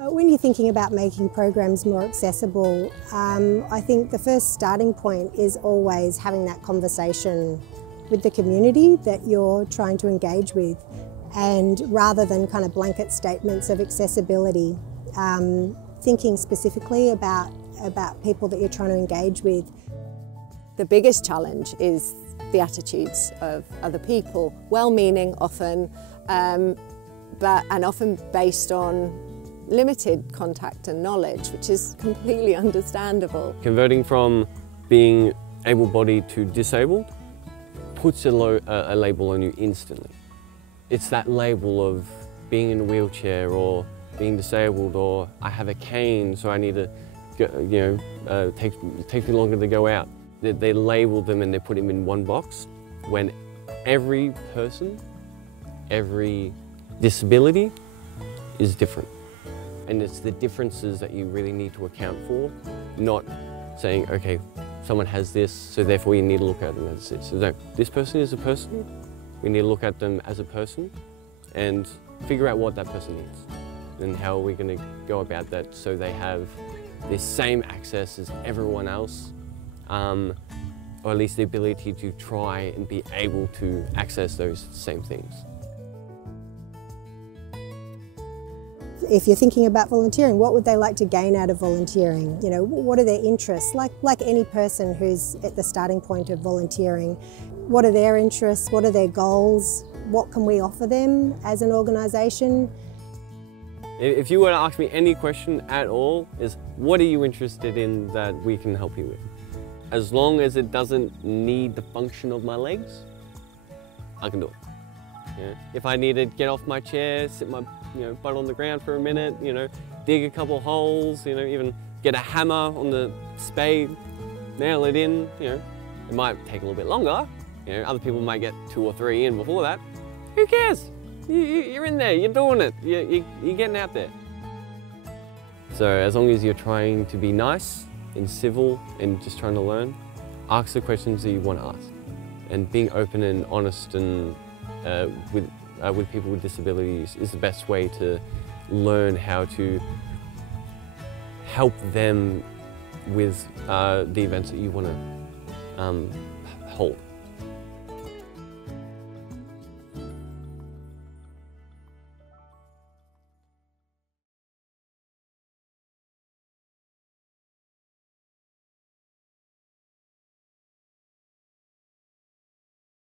When you're thinking about making programs more accessible, I think the first starting point is always having that conversation with the community that you're trying to engage with, and rather than kind of blanket statements of accessibility, thinking specifically about people that you're trying to engage with. The biggest challenge is the attitudes of other people, well-meaning often, and often based on limited contact and knowledge, which is completely understandable. Converting from being able-bodied to disabled puts a label on you instantly. It's that label of being in a wheelchair or being disabled, or I have a cane so I need to go, take me longer to go out. They label them and they put them in one box, when every person, every disability is different. And it's the differences that you really need to account for, not saying, okay, someone has this, so therefore you need to look at them as this. So no, this person is a person, we need to look at them as a person and figure out what that person needs. And how are we going to go about that so they have the same access as everyone else, or at least the ability to try and be able to access those same things. If you're thinking about volunteering, what would they like to gain out of volunteering? You know, what are their interests? Like any person who's at the starting point of volunteering, what are their interests? What are their goals? What can we offer them as an organisation? If you were to ask me any question at all, is what are you interested in that we can help you with? As long as it doesn't need the function of my legs, I can do it. Yeah. If I need to get off my chair, sit my butt on the ground for a minute, dig a couple holes, even get a hammer on the spade, nail it in, it might take a little bit longer. Other people might get 2 or 3 in before that. Who cares? You're in there, you're doing it, you're getting out there. So as long as you're trying to be nice and civil and just trying to learn, ask the questions that you want to ask. And being open and honest and with people with disabilities is the best way to learn how to help them with the events that you want to hold.